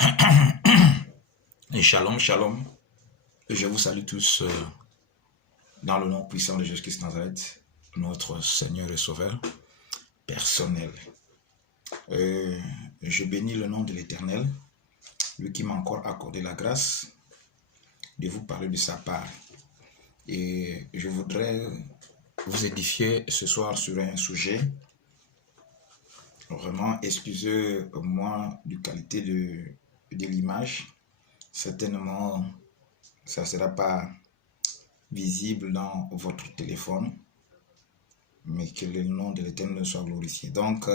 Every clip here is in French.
Et shalom, shalom. Je vous salue tous dans le nom puissant de Jésus-Christ de Nazareth, notre Seigneur et Sauveur personnel. Je bénis le nom de l'Éternel, lui qui m'a encore accordé la grâce de vous parler de sa part. Et je voudrais vous édifier ce soir sur un sujet. Vraiment, excusez-moi du qualité de l'image. Certainement, ça ne sera pas visible dans votre téléphone, mais que le nom de l'Éternel soit glorifié. Donc,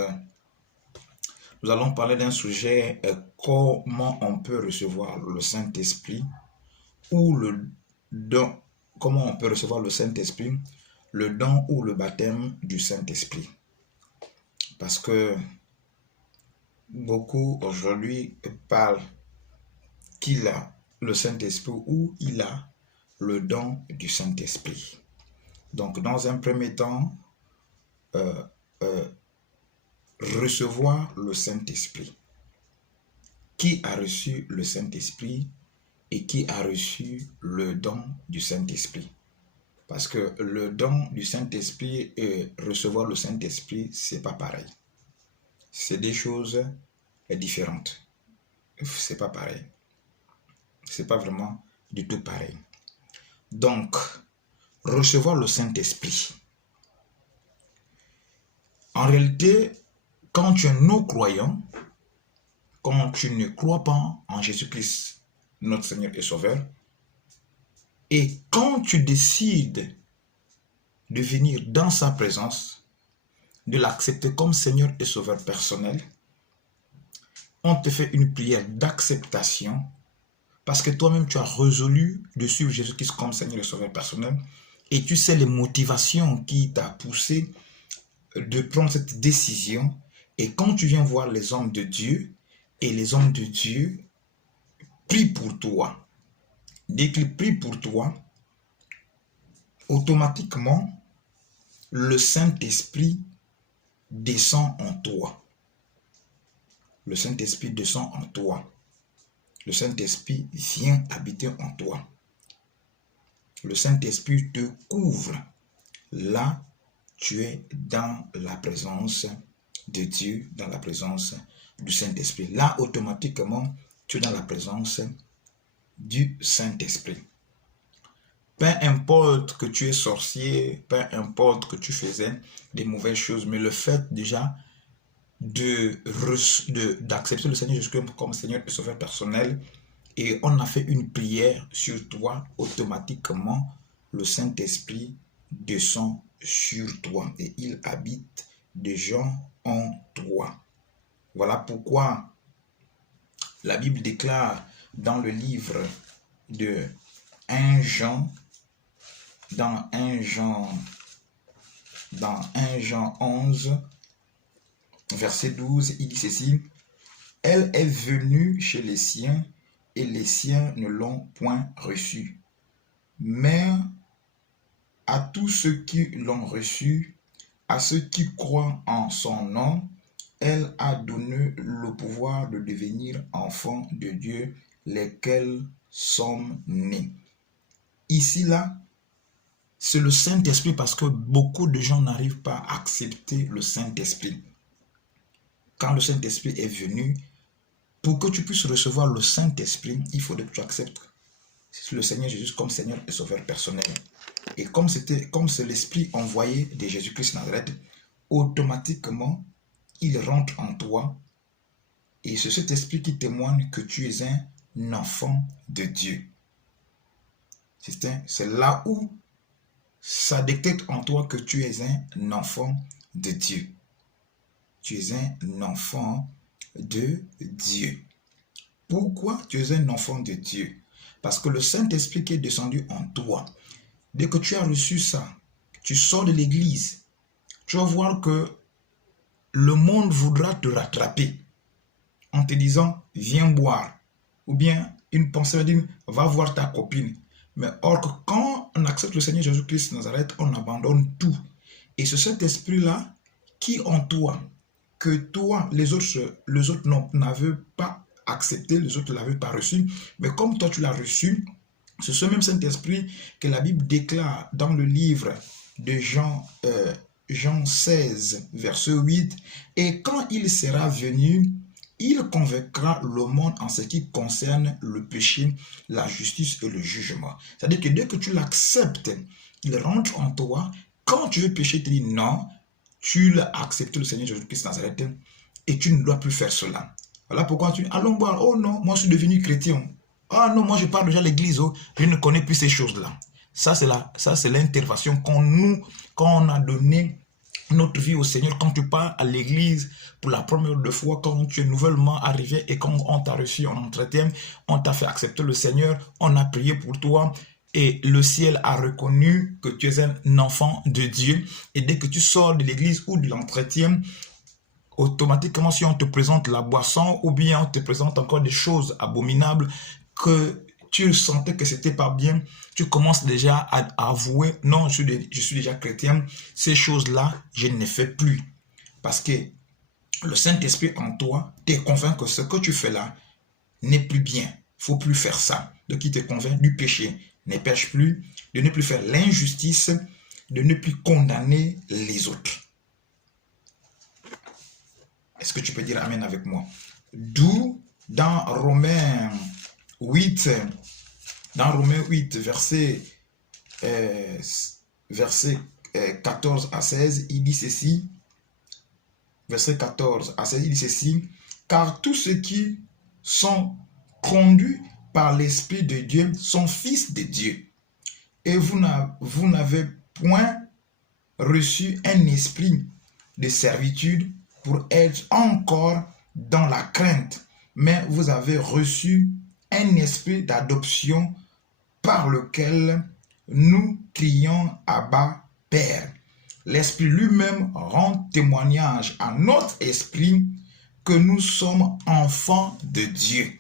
nous allons parler d'un sujet, comment on peut recevoir le Saint-Esprit ou le don, comment on peut recevoir le Saint-Esprit, le don ou le baptême du Saint-Esprit. Parce que beaucoup aujourd'hui parlent qu'il a le Saint-Esprit ou il a le don du Saint-Esprit. Donc, dans un premier temps, recevoir le Saint-Esprit. Qui a reçu le Saint-Esprit et qui a reçu le don du Saint-Esprit? Parce que le don du Saint-Esprit et recevoir le Saint-Esprit, c'est pas pareil. C'est des choses différentes. C'est pas pareil. C'est pas vraiment du tout pareil. Donc, recevoir le Saint-Esprit. En réalité, quand tu es non-croyant, quand tu ne crois pas en Jésus-Christ, notre Seigneur et Sauveur, et quand tu décides de venir dans sa présence, de l'accepter comme Seigneur et Sauveur personnel, on te fait une prière d'acceptation parce que toi-même tu as résolu de suivre Jésus-Christ comme Seigneur et Sauveur personnel et tu sais les motivations qui t'ont poussé de prendre cette décision. Et quand tu viens voir les hommes de Dieu, et les hommes de Dieu prient pour toi, dès qu'ils prient pour toi, automatiquement, le Saint-Esprit descend en toi. Le Saint-Esprit descend en toi. Le Saint-Esprit vient habiter en toi. Le Saint-Esprit te couvre. Là, tu es dans la présence de Dieu, dans la présence du Saint-Esprit. Là, automatiquement, tu es dans la présence du Saint-Esprit. Peu importe que tu es sorcier, peu importe que tu faisais des mauvaises choses, mais le fait déjà d'accepter le Seigneur Jésus-Christ comme Seigneur et Sauveur personnel, et on a fait une prière sur toi, automatiquement, le Saint-Esprit descend sur toi et il habite déjà en toi. Voilà pourquoi la Bible déclare dans le livre de 1 Jean, dans 1 Jean 11, verset 12, il dit ceci: « Elle est venue chez les siens, et les siens ne l'ont point reçue. Mais à tous ceux qui l'ont reçue, à ceux qui croient en son nom, elle a donné le pouvoir de devenir enfants de Dieu, lesquels sont nés. » Ici, là, c'est le Saint-Esprit parce que beaucoup de gens n'arrivent pas à accepter le Saint-Esprit. Quand le Saint-Esprit est venu, pour que tu puisses recevoir le Saint-Esprit, il faudrait que tu acceptes le Seigneur Jésus comme Seigneur et Sauveur personnel. Et comme c'est l'Esprit envoyé de Jésus-Christ Nazareth, automatiquement, il rentre en toi. Et c'est cet esprit qui témoigne que tu es un enfant de Dieu. C'est là où ça détecte en toi que tu es un enfant de Dieu. Tu es un enfant de Dieu. Pourquoi tu es un enfant de Dieu? Parce que le Saint-Esprit qui est descendu en toi, dès que tu as reçu ça, tu sors de l'église, tu vas voir que le monde voudra te rattraper en te disant « viens boire » ou bien une pensée va dire « va voir ta copine ». Mais or que quand on accepte le Seigneur Jésus-Christ de Nazareth, on abandonne tout. Et c'est cet esprit-là qui en toi, que toi, les autres n'avaient pas accepté, les autres ne l'avaient pas reçu. Mais comme toi, tu l'as reçu, c'est ce même Saint-Esprit que la Bible déclare dans le livre de Jean 16, verset 8. Et quand il sera venu, il convaincra le monde en ce qui concerne le péché, la justice et le jugement. C'est-à-dire que dès que tu l'acceptes, il rentre en toi. Quand tu veux pécher, il te dit non, tu l'as accepté, le Seigneur Jésus-Christ Nazareth, et tu ne dois plus faire cela. Voilà pourquoi tu dis, allons boire. Oh non, moi je suis devenu chrétien. Ah non, moi je pars déjà à l'église, oh, je ne connais plus ces choses-là. Ça c'est l'intervention quand on a donné notre vie au Seigneur. Quand tu pars à l'église pour la première fois, quand tu es nouvellement arrivé et quand on t'a reçu en entretien, on t'a fait accepter le Seigneur, on a prié pour toi et le ciel a reconnu que tu es un enfant de Dieu. Et dès que tu sors de l'église ou de l'entretien, automatiquement, si on te présente la boisson ou bien on te présente encore des choses abominables que tu sentais que c'était pas bien, tu commences déjà à avouer, non, je suis déjà chrétien, ces choses-là, je ne les fais plus. Parce que le Saint-Esprit en toi te convainc que ce que tu fais là n'est plus bien. Il ne faut plus faire ça. Donc il te convainc du péché. Ne pêche plus, de ne plus faire l'injustice, de ne plus condamner les autres. Est-ce que tu peux dire Amen avec moi? D'où dans Romains 8, verset 14 à 16, il dit ceci. Verset 14 à 16, il dit ceci. Car tous ceux qui sont conduits par l'Esprit de Dieu sont fils de Dieu. Et vous n'avez point reçu un esprit de servitude pour être encore dans la crainte, mais vous avez reçu un esprit d'adoption par lequel nous crions Abba, Père. L'Esprit lui-même rend témoignage à notre esprit que nous sommes enfants de Dieu.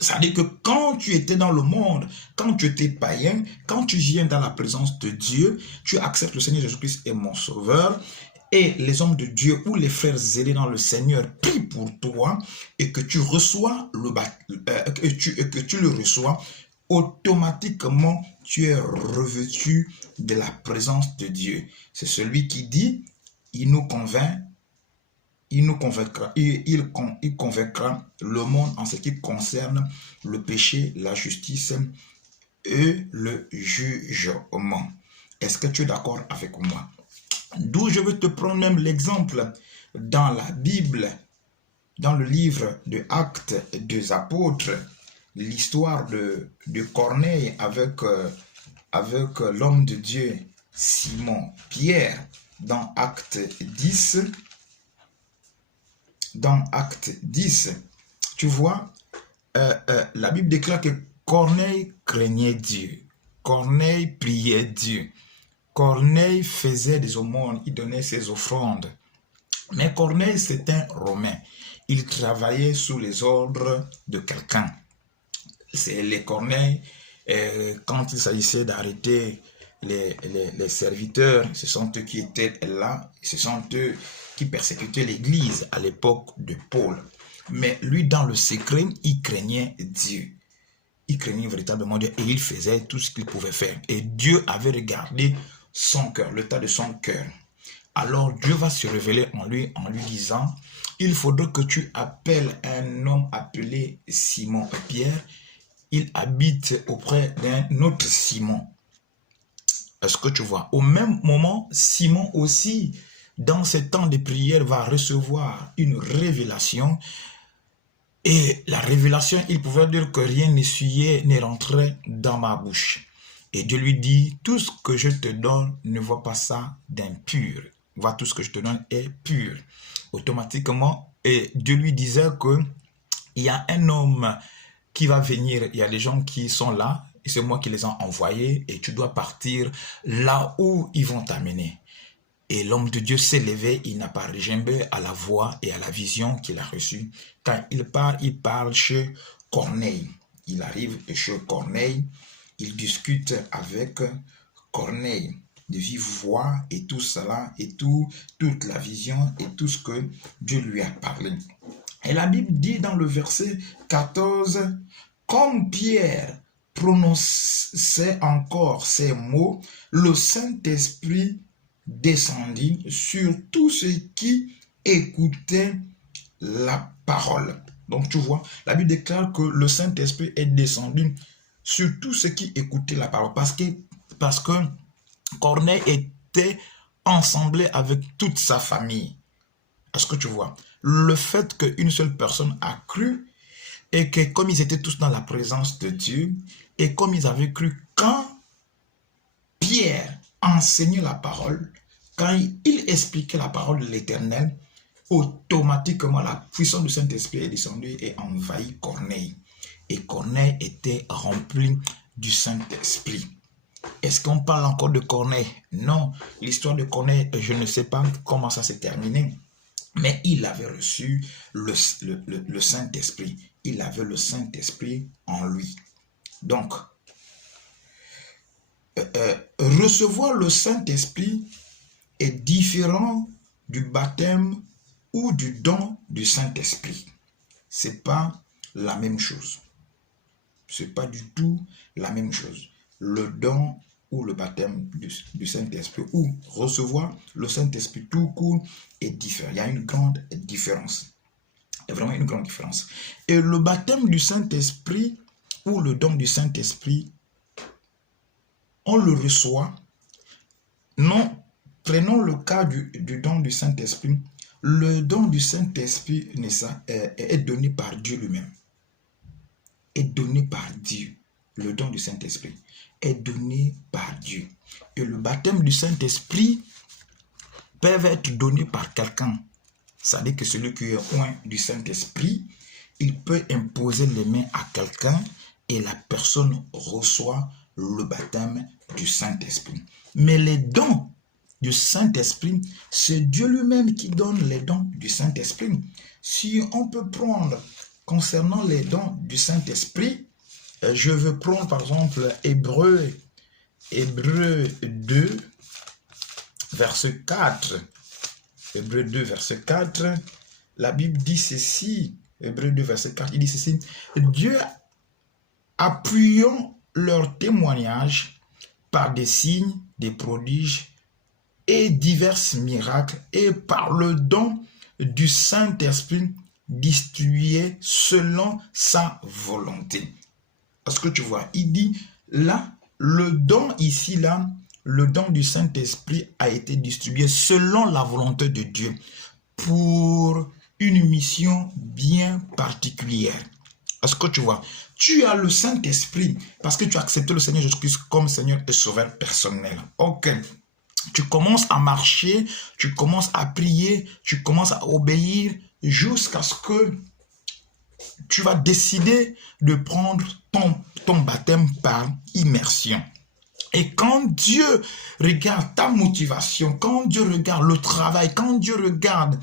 C'est-à-dire que quand tu étais dans le monde, quand tu étais païen, quand tu viens dans la présence de Dieu, tu acceptes le Seigneur Jésus-Christ est mon sauveur, et les hommes de Dieu ou les frères zélés dans le Seigneur prient pour toi et que tu reçois que tu le reçois, automatiquement tu es revêtu de la présence de Dieu. C'est celui qui dit, il convaincra le monde en ce qui concerne le péché, la justice et le jugement. Est-ce que tu es d'accord avec moi? D'où je veux te prendre même l'exemple dans la Bible, dans le livre de Actes des Apôtres, l'histoire de Corneille avec l'homme de Dieu Simon Pierre, dans Actes 10. Dans Actes 10, tu vois, la Bible déclare que Corneille craignait Dieu. Corneille priait Dieu. Corneille faisait des aumônes, il donnait ses offrandes. Mais Corneille, c'est un Romain. Il travaillait sous les ordres de quelqu'un. C'est les Corneilles, quand il s'agissait d'arrêter les serviteurs, ce sont eux qui étaient là, ce sont eux qui persécutaient l'Église à l'époque de Paul. Mais lui, dans le secret, il craignait Dieu. Il craignait véritablement Dieu et il faisait tout ce qu'il pouvait faire. Et Dieu avait regardé son cœur, l'état de son cœur. Alors Dieu va se révéler en lui disant, il faudrait que tu appelles un homme appelé Simon Pierre. Il habite auprès d'un autre Simon. Est-ce que tu vois? Au même moment, Simon aussi, dans ce temps de prière, va recevoir une révélation. Et la révélation, il pouvait dire que rien n'essuyait, ne rentrait dans ma bouche. Et Dieu lui dit, tout ce que je te donne, ne vois pas ça d'impur. Vois, tout ce que je te donne est pur. Automatiquement, et Dieu lui disait que il y a un homme qui va venir, il y a des gens qui sont là, et c'est moi qui les ai envoyés, et tu dois partir là où ils vont t'amener. Et l'homme de Dieu s'est levé, il n'a pas regimbé à la voix et à la vision qu'il a reçue. Quand il parle chez Corneille. Il arrive chez Corneille, il discute avec Corneille de vive voix et tout cela, et toute la vision et tout ce que Dieu lui a parlé. Et la Bible dit dans le verset 14, comme Pierre prononçait encore ces mots, le Saint-Esprit descendit sur tous ceux qui écoutaient la parole. Donc tu vois, la Bible déclare que le Saint-Esprit est descendu sur tous ceux qui écoutaient la parole. Parce que Corneille était ensemble avec toute sa famille. Est-ce que tu vois? Le fait qu'une seule personne a cru et que comme ils étaient tous dans la présence de Dieu et comme ils avaient cru quand Pierre enseignait la parole, quand il expliquait la parole de l'Éternel, automatiquement la puissance du Saint-Esprit est descendue et envahit Corneille. Et Corneille était rempli du Saint-Esprit. Est-ce qu'on parle encore de Corneille? Non, l'histoire de Corneille, je ne sais pas comment ça s'est terminé. Mais il avait reçu le Saint-Esprit. Il avait le Saint-Esprit en lui. Donc, recevoir le Saint-Esprit est différent du baptême ou du don du Saint-Esprit. Ce n'est pas la même chose. Ce n'est pas du tout la même chose. Le don ou le baptême du Saint-Esprit ou recevoir le Saint-Esprit tout court est différent. Il y a une grande différence. Il y a vraiment une grande différence. Et le baptême du Saint-Esprit ou le don du Saint-Esprit, on le reçoit. Non, prenons le cas du don du Saint-Esprit. Le don du Saint-Esprit est donné par Dieu lui-même. Est donné par Dieu. Le don du Saint-Esprit est donné par Dieu. Et le baptême du Saint-Esprit peut être donné par quelqu'un. C'est-à-dire que celui qui est loin du Saint-Esprit, il peut imposer les mains à quelqu'un et la personne reçoit le baptême du Saint-Esprit. Mais les dons du Saint-Esprit, c'est Dieu lui-même qui donne les dons du Saint-Esprit. Si on peut prendre concernant les dons du Saint-Esprit, je veux prendre par exemple Hébreux 2, verset 4. Hébreux 2, verset 4. La Bible dit ceci. Hébreux 2, verset 4, il dit ceci. Dieu appuyant leur témoignage par des signes, des prodiges et divers miracles et par le don du Saint-Esprit distribué selon sa volonté. Parce que tu vois, il dit là, le don ici, là, le don du Saint-Esprit a été distribué selon la volonté de Dieu pour une mission bien particulière. Est-ce que tu vois, tu as le Saint-Esprit parce que tu as accepté le Seigneur Jésus-Christ comme Seigneur et Sauveur personnel. Ok. Tu commences à marcher, tu commences à prier, tu commences à obéir jusqu'à ce que tu vas décider de prendre ton baptême par immersion. Et quand Dieu regarde ta motivation, quand Dieu regarde le travail, quand Dieu regarde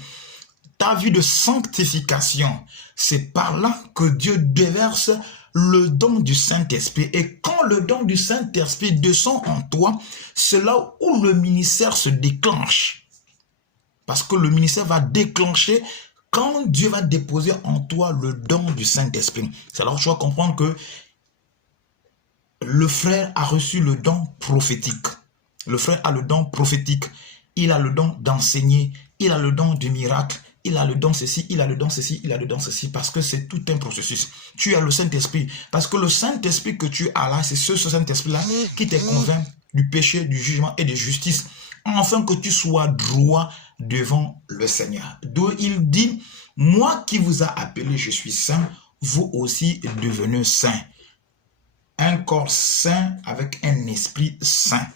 ta vie de sanctification, c'est par là que Dieu déverse le don du Saint-Esprit. Et quand le don du Saint-Esprit descend en toi, c'est là où le ministère se déclenche. Parce que le ministère va déclencher quand Dieu va déposer en toi le don du Saint-Esprit. C'est alors que tu vas comprendre que le frère a reçu le don prophétique. Le frère a le don prophétique. Il a le don d'enseigner. Il a le don du miracle. Il a le don ceci, il a le don ceci, il a le don ceci. Parce que c'est tout un processus. Tu as le Saint-Esprit. Parce que le Saint-Esprit que tu as là, c'est ce Saint-Esprit-là qui te convainc du péché, du jugement et de justice. Afin que tu sois droit devant le Seigneur. D'où il dit, moi qui vous a appelé, je suis saint, vous aussi devenez saint. Un corps saint avec un esprit saint.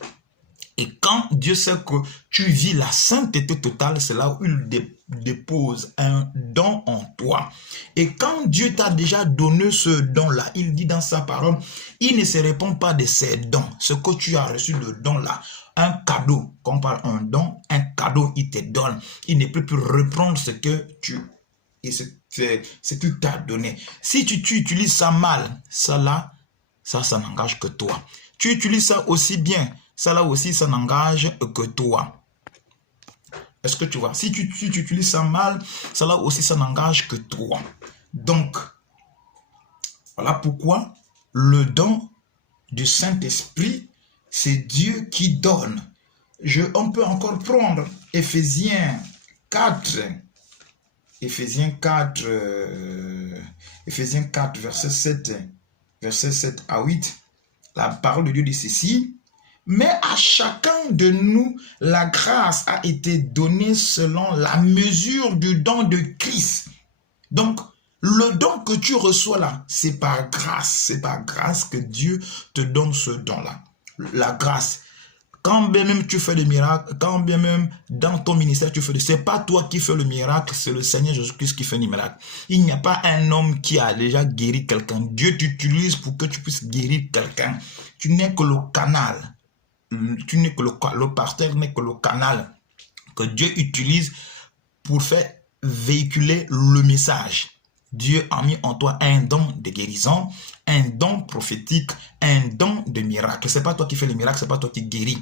Et quand Dieu sait que tu vis la sainteté totale, c'est là où il dépose un don en toi. Et quand Dieu t'a déjà donné ce don-là, il dit dans sa parole, il ne se répond pas de ses dons. Ce que tu as reçu, le don-là, un cadeau, quand on parle un don, un cadeau, il te donne. Il ne peut plus reprendre ce que tu t'as donné. Si tu utilises ça mal, ça n'engage que toi. Tu utilises ça aussi bien, ça là aussi, ça n'engage que toi. Est-ce que tu vois? Si tu utilises ça mal, cela aussi, ça n'engage que toi. Donc, voilà pourquoi le don du Saint-Esprit, c'est Dieu qui donne. On peut encore prendre Éphésiens 4, Éphésiens 4, verset 7 à 8. La parole de Dieu dit ceci. Mais à chacun de nous, la grâce a été donnée selon la mesure du don de Christ. Donc, le don que tu reçois là, c'est par grâce. C'est par grâce que Dieu te donne ce don-là. La grâce. Quand bien même tu fais le miracle, quand bien même dans ton ministère tu fais le... C'est pas toi qui fais le miracle, c'est le Seigneur Jésus-Christ qui fait le miracle. Il n'y a pas un homme qui a déjà guéri quelqu'un. Dieu t'utilise pour que tu puisses guérir quelqu'un. Tu n'es que le canal. Tu n'es que le pasteur n'est que le canal que Dieu utilise pour faire véhiculer le message. Dieu a mis en toi un don de guérison, un don prophétique, un don de miracle. C'est pas toi qui fais les miracles, c'est pas toi qui guéris.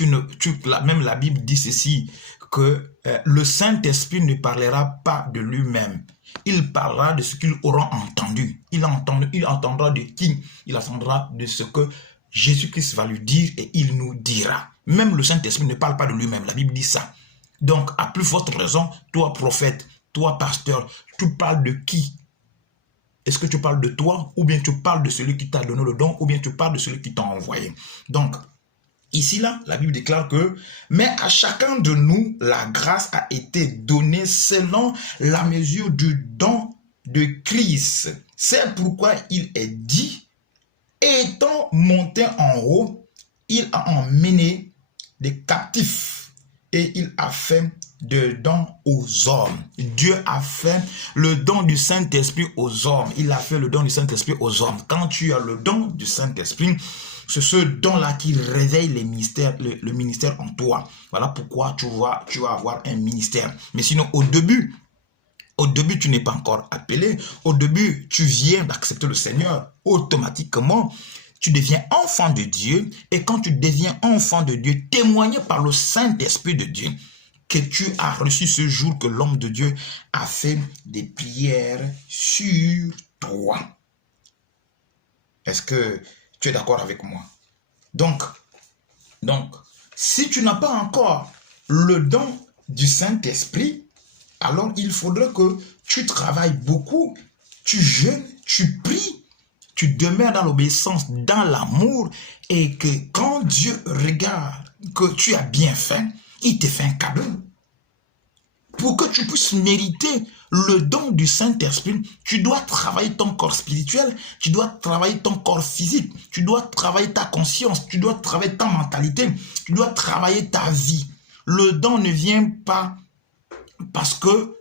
Même la Bible dit ceci, que le Saint-Esprit ne parlera pas de lui-même. Il parlera de ce qu'il aura entendu. Il entendra de qui? Il entendra de ce que Jésus-Christ va lui dire et il nous dira. Même le Saint-Esprit ne parle pas de lui-même. La Bible dit ça. Donc, à plus forte raison, toi prophète, toi pasteur, tu parles de qui? Est-ce que tu parles de toi ou bien tu parles de celui qui t'a donné le don ou bien tu parles de celui qui t'a envoyé? Donc, ici, là, la Bible déclare que « Mais à chacun de nous, la grâce a été donnée selon la mesure du don de Christ. C'est pourquoi il est dit, étant monté en haut, il a emmené des captifs et il a fait de dons aux hommes. » Dieu a fait le don du Saint-Esprit aux hommes. Il a fait le don du Saint-Esprit aux hommes. Quand tu as le don du Saint-Esprit, c'est ce don-là qui réveille le ministère en toi. Voilà pourquoi tu vas avoir un ministère. Mais sinon, au début, tu n'es pas encore appelé. Au début, tu viens d'accepter le Seigneur. Automatiquement, tu deviens enfant de Dieu. Et quand tu deviens enfant de Dieu, témoigné par le Saint-Esprit de Dieu, que tu as reçu ce jour que l'homme de Dieu a fait des prières sur toi. Est-ce que tu es d'accord avec moi? Donc, si tu n'as pas encore le don du Saint-Esprit, alors il faudrait que tu travailles beaucoup, tu jeûnes, tu pries, tu demeures dans l'obéissance, dans l'amour, et que quand Dieu regarde que tu as bien fait, il te fait un cadeau. Pour que tu puisses mériter le don du Saint-Esprit, tu dois travailler ton corps spirituel, tu dois travailler ton corps physique, tu dois travailler ta conscience, tu dois travailler ta mentalité, tu dois travailler ta vie. Le don ne vient pas parce que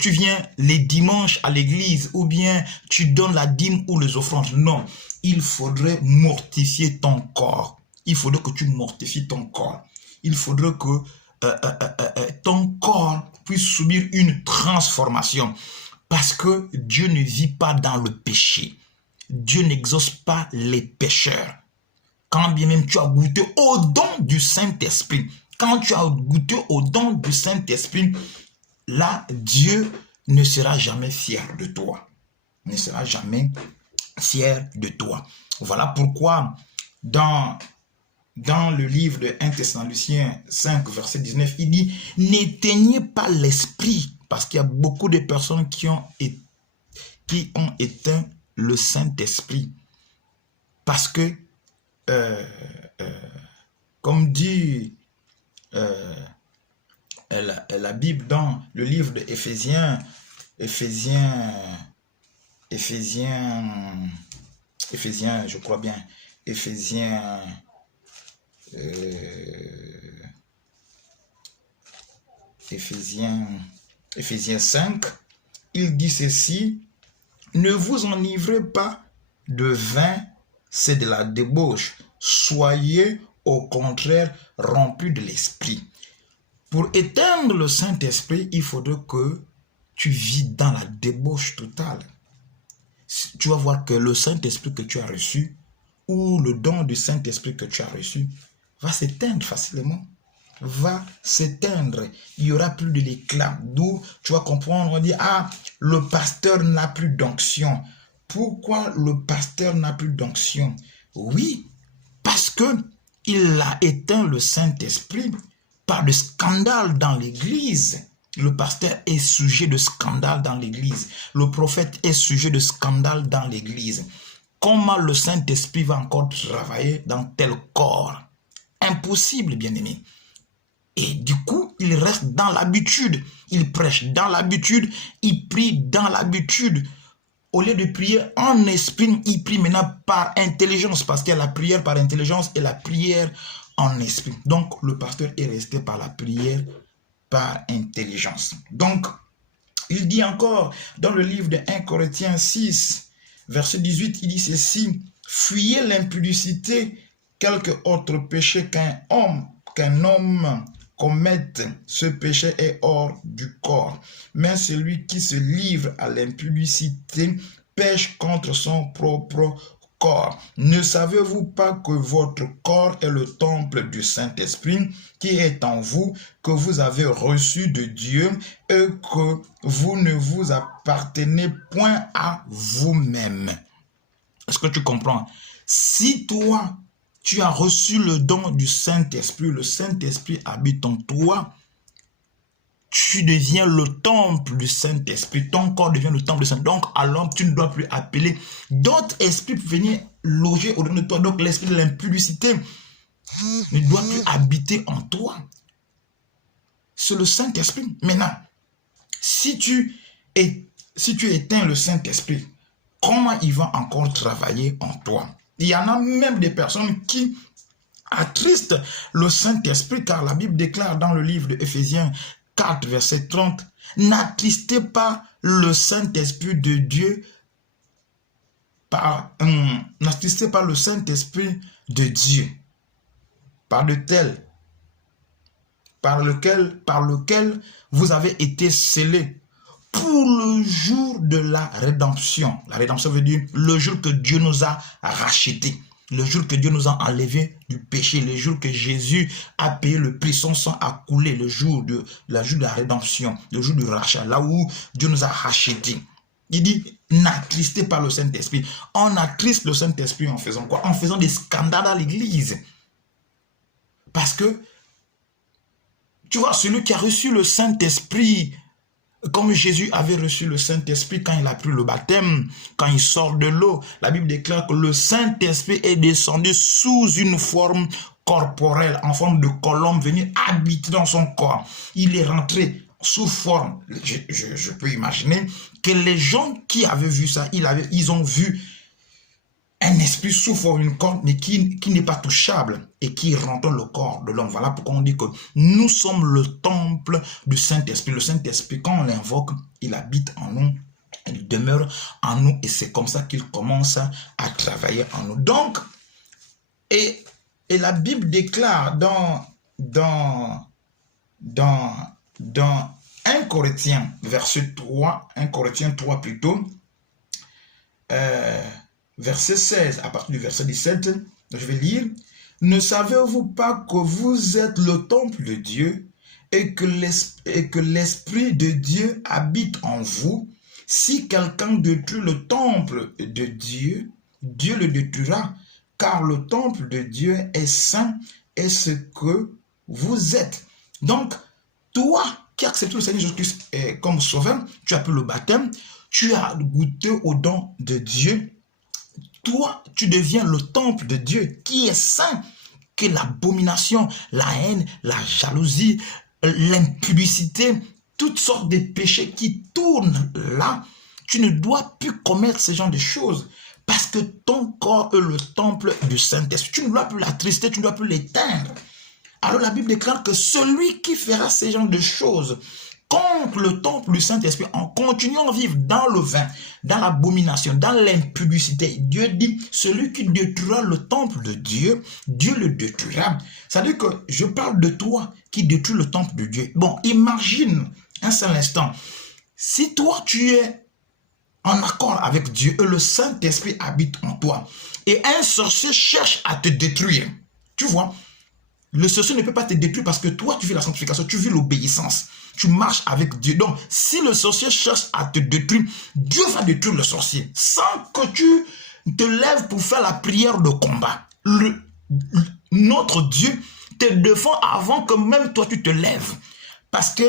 tu viens les dimanches à l'église ou bien tu donnes la dîme ou les offrandes. Non, il faudrait mortifier ton corps. Il faudrait que tu mortifies ton corps. Il faudrait que ton corps puisse subir une transformation. Parce que Dieu ne vit pas dans le péché. Dieu n'exauce pas les pécheurs. Quand bien même tu as goûté au don du Saint-Esprit, quand tu as goûté au don du Saint-Esprit, là, Dieu ne sera jamais fier de toi. Ne sera jamais fier de toi. Voilà pourquoi dans le livre de 1 Thessaloniciens 5, verset 19, il dit « N'éteignez pas l'esprit » parce qu'il y a beaucoup de personnes qui ont éteint le Saint-Esprit. Parce que, comme dit la Bible dans le livre de Éphésiens, je crois bien, Éphésiens 5, il dit ceci, « Ne vous enivrez pas de vin, c'est de la débauche. Soyez au contraire remplis de l'esprit. » Pour éteindre le Saint-Esprit, il faudrait que tu vis dans la débauche totale. Tu vas voir que le Saint-Esprit que tu as reçu ou le don du Saint-Esprit que tu as reçu va s'éteindre facilement. va s'éteindre. Il n'y aura plus de l'éclat. D'où tu vas comprendre, on dit, ah, le pasteur n'a plus d'onction. Pourquoi le pasteur n'a plus d'onction? Oui, parce que il a éteint le Saint-Esprit par des scandales dans l'église. Le pasteur est sujet de scandales dans l'église. Le prophète est sujet de scandales dans l'église. Comment le Saint-Esprit va encore travailler dans tel corps? Impossible, bien-aimé. Et du coup, il reste dans l'habitude. Il prêche dans l'habitude, il prie dans l'habitude. Au lieu de prier en esprit, il prie maintenant par intelligence, parce qu'il y a la prière par intelligence et la prière en esprit. Donc, le pasteur est resté par la prière par intelligence. Donc, il dit encore dans le livre de 1 Corinthiens 6, verset 18, il dit ceci: fuyez l'impudicité, quelque autre péché qu'un homme commette, ce péché est hors du corps. Mais celui qui se livre à l'impudicité pêche contre son propre corps. Ne savez-vous pas que votre corps est le temple du Saint-Esprit qui est en vous, que vous avez reçu de Dieu et que vous ne vous appartenez point à vous-même? Est-ce que tu comprends? Si toi, tu as reçu le don du Saint-Esprit, le Saint-Esprit habite en toi, tu deviens le temple du Saint-Esprit, ton corps devient le temple du Saint-Esprit. Donc, alors, tu ne dois plus appeler d'autres esprits pour venir loger au-dedans de toi. Donc, l'esprit de l'impudicité ne doit plus habiter en toi. C'est le Saint-Esprit. Maintenant, si tu éteins le Saint-Esprit, comment il va encore travailler en toi? Il y en a même des personnes qui attristent le Saint-Esprit, car la Bible déclare dans le livre de Éphésiens 4, verset 30, « N'attristez pas le Saint-Esprit de Dieu n'attristez pas le Saint-Esprit de Dieu par lequel vous avez été scellés pour le jour de la rédemption. » La rédemption veut dire le jour que Dieu nous a rachetés, le jour que Dieu nous a enlevés du péché, le jour que Jésus a payé le prix, son sang a coulé, le jour de la rédemption, le jour du rachat, là où Dieu nous a rachetés. Il dit, n'attristez pas le Saint-Esprit. On attriste le Saint-Esprit en faisant quoi? En faisant des scandales à l'église. Parce que, tu vois, celui qui a reçu le Saint-Esprit, comme Jésus avait reçu le Saint-Esprit quand il a pris le baptême, quand il sort de l'eau, la Bible déclare que le Saint-Esprit est descendu sous une forme corporelle, en forme de colombe, venu habiter dans son corps. Il est rentré sous forme, je peux imaginer, que les gens qui avaient vu ça, ils ont vu un esprit sous forme d'une corne, mais qui n'est pas touchable et qui rentre dans le corps de l'homme. Voilà pourquoi on dit que nous sommes le temple du Saint-Esprit. Le Saint-Esprit, quand on l'invoque, il habite en nous, il demeure en nous et c'est comme ça qu'il commence à travailler en nous. Donc, et la Bible déclare dans 1 Corinthiens, verset 3, 1 Corinthiens 3 plutôt, verset 16, à partir du verset 17, je vais lire. « Ne savez-vous pas que vous êtes le temple de Dieu et que l'Esprit de Dieu habite en vous? Si quelqu'un détruit le temple de Dieu, Dieu le détruira, car le temple de Dieu est saint et ce que vous êtes. » Donc, toi qui acceptes le Seigneur Jésus-Christ comme sauveur, tu as pris le baptême, tu as goûté au don de Dieu. Toi, tu deviens le temple de Dieu qui est saint, que l'abomination, la haine, la jalousie, l'impudicité, toutes sortes de péchés qui tournent là, tu ne dois plus commettre ce genre de choses parce que ton corps est le temple du Saint-Esprit. Tu ne dois plus l'attrister, tu ne dois plus l'éteindre. Alors la Bible déclare que celui qui fera ce genre de choses contre le temple du Saint-Esprit en continuant à vivre dans le vin, dans l'abomination, dans l'impudicité, Dieu dit, celui qui détruira le temple de Dieu, Dieu le détruira. C'est-à-dire que je parle de toi qui détruis le temple de Dieu. Bon, imagine un seul instant, si toi tu es en accord avec Dieu et le Saint-Esprit habite en toi et un sorcier cherche à te détruire, tu vois, Le sorcier ne peut pas te détruire parce que toi, tu vis la sanctification, tu vis l'obéissance. Tu marches avec Dieu. Donc, si le sorcier cherche à te détruire, Dieu va détruire le sorcier sans que tu te lèves pour faire la prière de combat. Notre Dieu te défend avant que même toi, tu te lèves. Parce que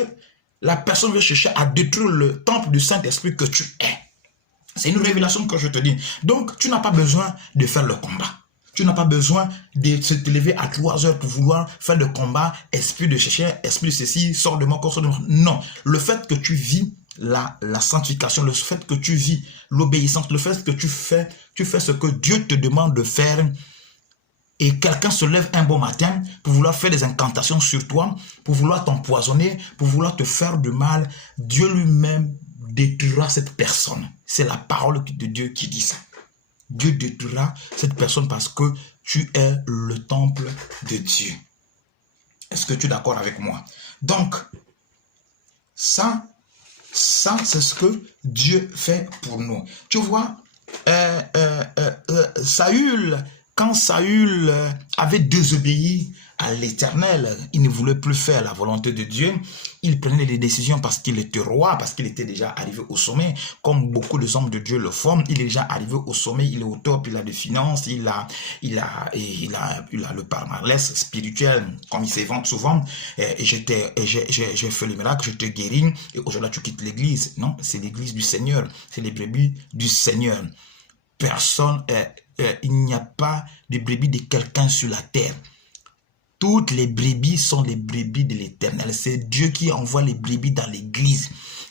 la personne veut chercher à détruire le temple du Saint-Esprit que tu es. C'est une révélation que je te dis. Donc, tu n'as pas besoin de faire le combat. Tu n'as pas besoin de se lever à 3 heures pour vouloir faire le combat, esprit de chercher, esprit de ceci, sors de moi, sors de moi. Non, le fait que tu vis la sanctification, le fait que tu vis l'obéissance, le fait que tu fais ce que Dieu te demande de faire, et quelqu'un se lève un bon matin pour vouloir faire des incantations sur toi, pour vouloir t'empoisonner, pour vouloir te faire du mal, Dieu lui-même détruira cette personne. C'est la parole de Dieu qui dit ça. Dieu détruira cette personne parce que tu es le temple de Dieu. Est-ce que tu es d'accord avec moi? Donc, ça c'est ce que Dieu fait pour nous. Tu vois, Saül, quand Saül avait désobéi à l'Éternel, il ne voulait plus faire la volonté de Dieu, il prenait des décisions parce qu'il était roi, parce qu'il était déjà arrivé au sommet, comme beaucoup de hommes de Dieu le font. Il est déjà arrivé au sommet, il est au top, il a des finances, il a le palmarès spirituel, comme il se vante souvent. J'ai fait le miracle, je te guéris, et aujourd'hui tu quittes l'église. Non, c'est l'église du Seigneur, c'est les brebis du Seigneur. Personne, il n'y a pas de brebis de quelqu'un sur la terre. Toutes les brebis sont les brebis de l'Éternel. C'est Dieu qui envoie les brebis dans l'église.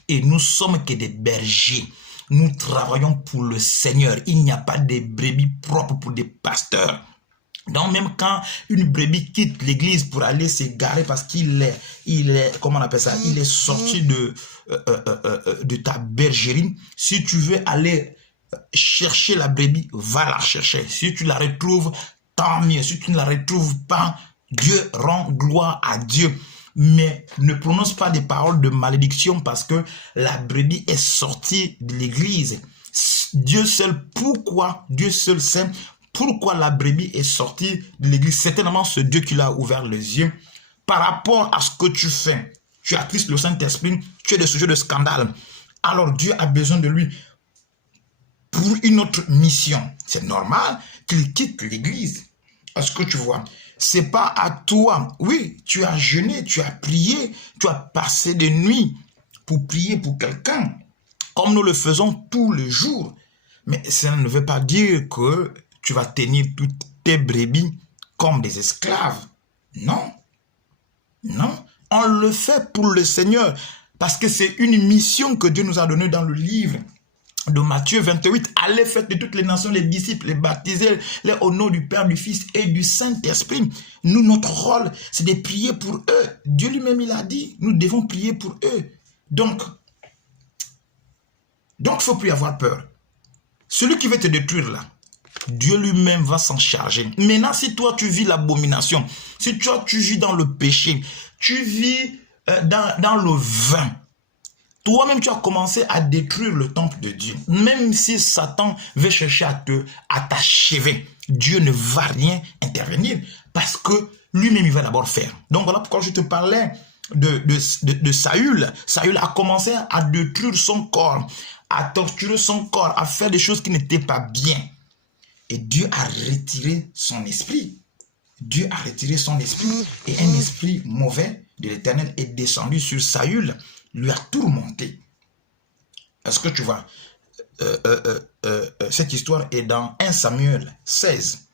Et nous sommes que des bergers. Nous travaillons pour le Seigneur. Il n'y a pas de brebis propres pour des pasteurs. Donc même quand une brebis quitte l'église pour aller s'égarer parce qu'il est, comment on appelle ça, il est sorti de ta bergerie, si tu veux aller chercher la brebis, va la chercher. Si tu la retrouves, tant mieux. Si tu ne la retrouves pas, Dieu rend gloire à Dieu. Mais ne prononce pas des paroles de malédiction parce que la brebis est sortie de l'église. Dieu seul, pourquoi? Dieu seul sait pourquoi la brebis est sortie de l'église. Certainement, c'est Dieu qui l'a ouvert les yeux. Par rapport à ce que tu fais, tu attristes le Saint-Esprit, tu es le sujet de scandale. Alors Dieu a besoin de lui pour une autre mission. C'est normal qu'il quitte l'église. Est-ce que tu vois? C'est pas à toi. Oui, tu as jeûné, tu as prié, tu as passé des nuits pour prier pour quelqu'un, comme nous le faisons tous les jours. Mais ça ne veut pas dire que tu vas tenir toutes tes brebis comme des esclaves. Non. Non. On le fait pour le Seigneur parce que c'est une mission que Dieu nous a donnée dans le livre de Matthieu 28, allez faire de toutes les nations les disciples, les baptiser les au nom du Père, du Fils et du Saint-Esprit. Nous, notre rôle, c'est de prier pour eux. Dieu lui-même, il a dit, nous devons prier pour eux. Donc, il ne faut plus avoir peur. Celui qui veut te détruire là, Dieu lui-même va s'en charger. Maintenant, si toi, tu vis l'abomination, si toi, tu vis dans le péché, tu vis dans le vin, toi-même, tu as commencé à détruire le temple de Dieu. Même si Satan veut chercher à t'achever, Dieu ne va rien intervenir parce que lui-même, il va d'abord faire. Donc voilà pourquoi je te parlais de Saül. Saül a commencé à détruire son corps, à torturer son corps, à faire des choses qui n'étaient pas bien. Et Dieu a retiré son esprit. Dieu a retiré son esprit et un esprit mauvais de l'Éternel est descendu sur Saül, lui a tourmenté. Est-ce que tu vois? Cette histoire est dans 1 Samuel 16.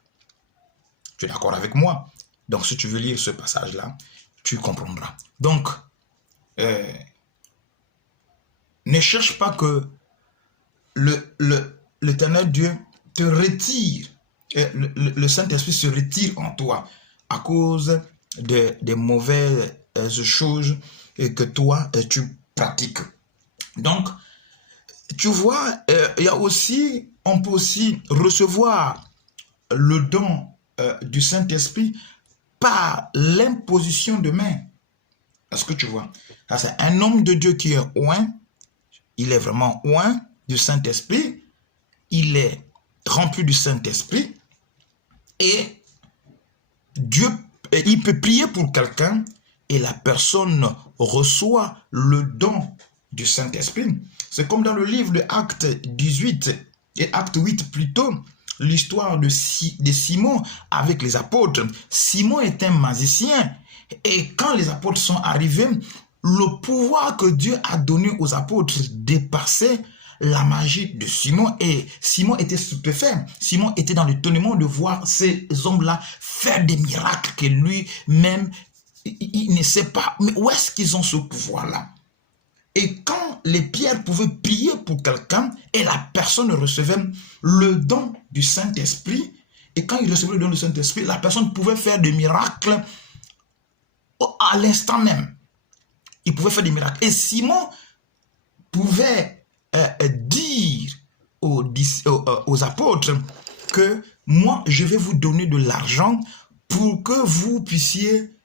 Tu es d'accord avec moi? Donc, si tu veux lire ce passage-là, tu comprendras. Donc, ne cherche pas que l'Éternel Dieu te retire, le Saint-Esprit se retire en toi à cause des mauvaises choses que toi, tu pratiques. Donc, tu vois, il y a aussi, on peut aussi recevoir le don du Saint-Esprit par l'imposition de main. Est-ce que tu vois? C'est un homme de Dieu qui est oint, il est vraiment oint du Saint-Esprit, il est rempli du Saint-Esprit et Dieu il peut prier pour quelqu'un et la personne reçoit le don du Saint-Esprit. C'est comme dans le livre de Actes 18 et Actes 8 plutôt, l'histoire de Simon avec les apôtres. Simon est un magicien et quand les apôtres sont arrivés, le pouvoir que Dieu a donné aux apôtres dépassait la magie de Simon et Simon était stupéfait. Simon était dans l'étonnement de voir ces hommes-là faire des miracles que lui-même, il ne sait pas. Mais où est-ce qu'ils ont ce pouvoir-là? Et quand les pierres pouvaient prier pour quelqu'un et la personne recevait le don du Saint-Esprit, et quand il recevait le don du Saint-Esprit, la personne pouvait faire des miracles à l'instant même. Il pouvait faire des miracles. Et Simon pouvait dire aux apôtres que moi, je vais vous donner de l'argent pour que vous puissiez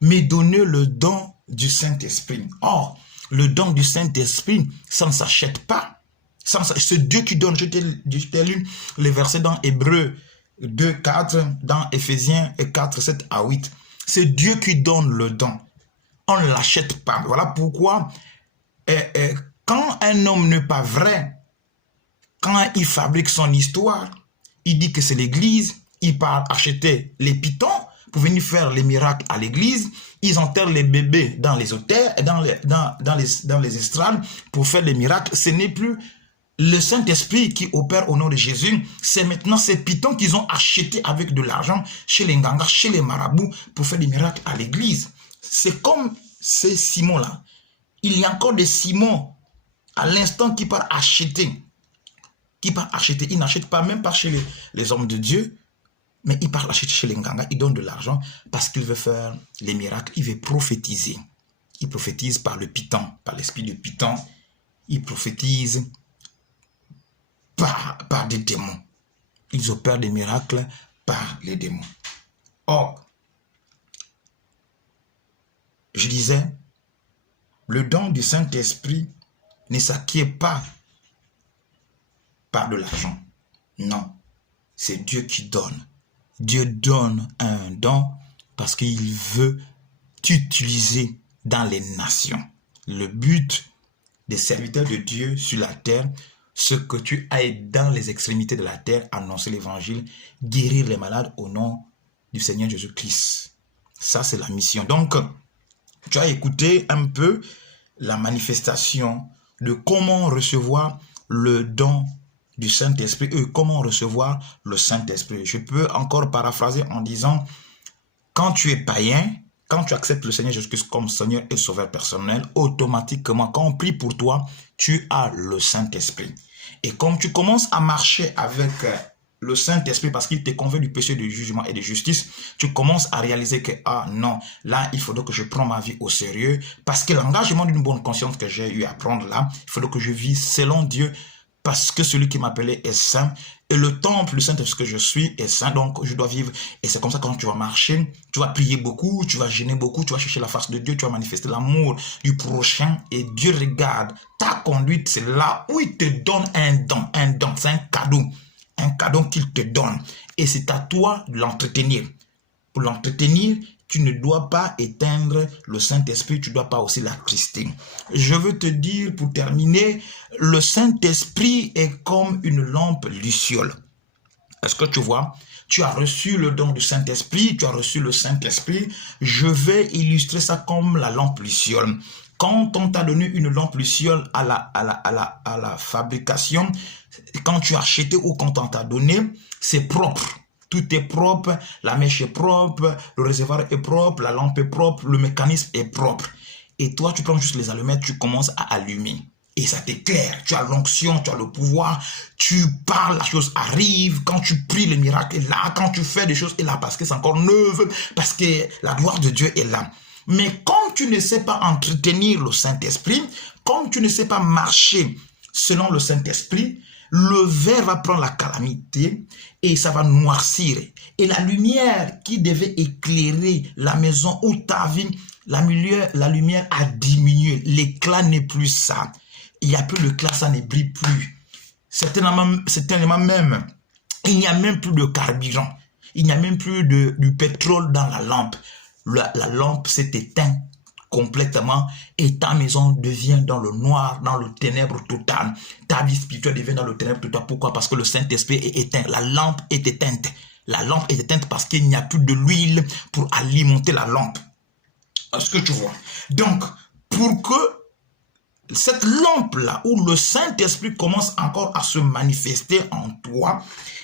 me donner le don du Saint-Esprit. Or, le don du Saint-Esprit, ça ne s'achète pas. C'est Dieu qui donne. Je t'ai lu les versets dans Hébreux 2, 4, dans Éphésiens 4, 7 à 8. C'est Dieu qui donne le don. On ne l'achète pas. Voilà pourquoi quand un homme n'est pas vrai, quand il fabrique son histoire, il dit que c'est l'église, il part acheter les pitons pour venir faire les miracles à l'église, ils enterrent les bébés dans les hôtels, dans les estrades pour faire des miracles. Ce n'est plus le Saint-Esprit qui opère au nom de Jésus, c'est maintenant ces pitons qu'ils ont achetés avec de l'argent chez les Nganga, chez les marabouts pour faire des miracles à l'église. C'est comme ces Simons-là. Il y a encore des Simons à l'instant qui part acheter. Il n'achète pas même pas chez les hommes de Dieu, mais il part acheter chez les Nganga, il donne de l'argent parce qu'il veut faire les miracles, il veut prophétiser. Il prophétise par le piton, par l'esprit de piton. Il prophétise par des démons. Ils opèrent des miracles par les démons. Or, je disais, le don du Saint-Esprit ne s'acquiert pas par de l'argent. Non, c'est Dieu qui donne. Dieu donne un don parce qu'il veut t'utiliser dans les nations. Le but des serviteurs de Dieu sur la terre, c'est que tu ailles dans les extrémités de la terre, annoncer l'évangile, guérir les malades au nom du Seigneur Jésus-Christ. Ça, c'est la mission. Donc, tu as écouté un peu la manifestation de comment recevoir le don du Saint-Esprit et comment recevoir le Saint-Esprit. Je peux encore paraphraser en disant, quand tu es païen, quand tu acceptes le Seigneur Jésus-Christ comme Seigneur et Sauveur personnel, automatiquement, quand on prie pour toi, tu as le Saint-Esprit. Et comme tu commences à marcher avec le Saint-Esprit parce qu'il te convainc du péché, du jugement et de justice, tu commences à réaliser que, ah non, là, il faudrait que je prenne ma vie au sérieux parce que l'engagement d'une bonne conscience que j'ai eu à prendre là, il faudrait que je vis selon Dieu parce que celui qui m'appelait est saint et le temple, le Saint-Esprit que je suis est saint, donc je dois vivre. Et c'est comme ça que quand tu vas marcher, tu vas prier beaucoup, tu vas gêner beaucoup, tu vas chercher la face de Dieu, tu vas manifester l'amour du prochain et Dieu regarde ta conduite, c'est là où il te donne un don, c'est un cadeau qu'il te donne et c'est à toi de l'entretenir. Pour l'entretenir, tu ne dois pas éteindre le Saint-Esprit, tu ne dois pas aussi l'attrister. Je veux te dire, pour terminer, le Saint-Esprit est comme une lampe luciole. Est-ce que tu vois? Tu as reçu le don du Saint-Esprit, tu as reçu le Saint-Esprit. Je vais illustrer ça comme la lampe luciole. Quand on t'a donné une lampe luciole à la fabrication, quand tu as acheté ou quand on t'a donné, c'est propre. Tout est propre, la mèche est propre, le réservoir est propre, la lampe est propre, le mécanisme est propre. Et toi, tu prends juste les allumettes, tu commences à allumer. Et ça t'éclaire, tu as l'onction, tu as le pouvoir, tu parles, la chose arrive, quand tu pries, le miracle est là, quand tu fais des choses est là, parce que c'est encore neuf, parce que la gloire de Dieu est là. Mais comme tu ne sais pas entretenir le Saint-Esprit, comme tu ne sais pas marcher selon le Saint-Esprit, le verre va prendre la calamité et ça va noircir. Et la lumière qui devait éclairer la maison où ta vie, la lumière a diminué. L'éclat n'est plus ça. Il n'y a plus l'éclat, ça ne brille plus. Certainement même, il n'y a même plus de carburant. Il n'y a même plus du pétrole dans la lampe. La lampe s'est éteinte complètement et ta maison devient dans le noir, dans le ténèbre total. Ta vie spirituelle devient dans le ténèbre total. Pourquoi? Parce que le Saint-Esprit est éteint. La lampe est éteinte. La lampe est éteinte parce qu'il n'y a plus de l'huile pour alimenter la lampe. Est-ce que tu vois? Donc, pour que cette lampe-là, où le Saint-Esprit commence encore à se manifester en toi,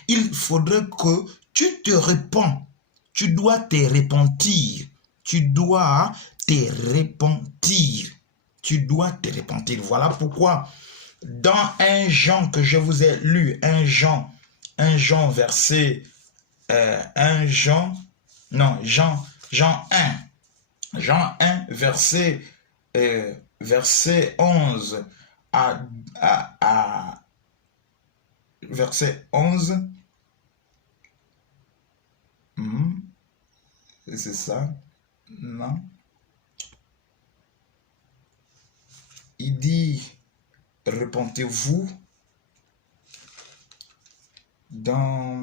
il faudrait que tu te répands. Tu dois te repentir. Tu dois te repentir. Tu dois te repentir. Voilà pourquoi dans 1 Jean que je vous ai lu, 1 Jean verset Jean 1, verset 11 verset 11. C'est ça? Non. Il dit, repentez-vous dans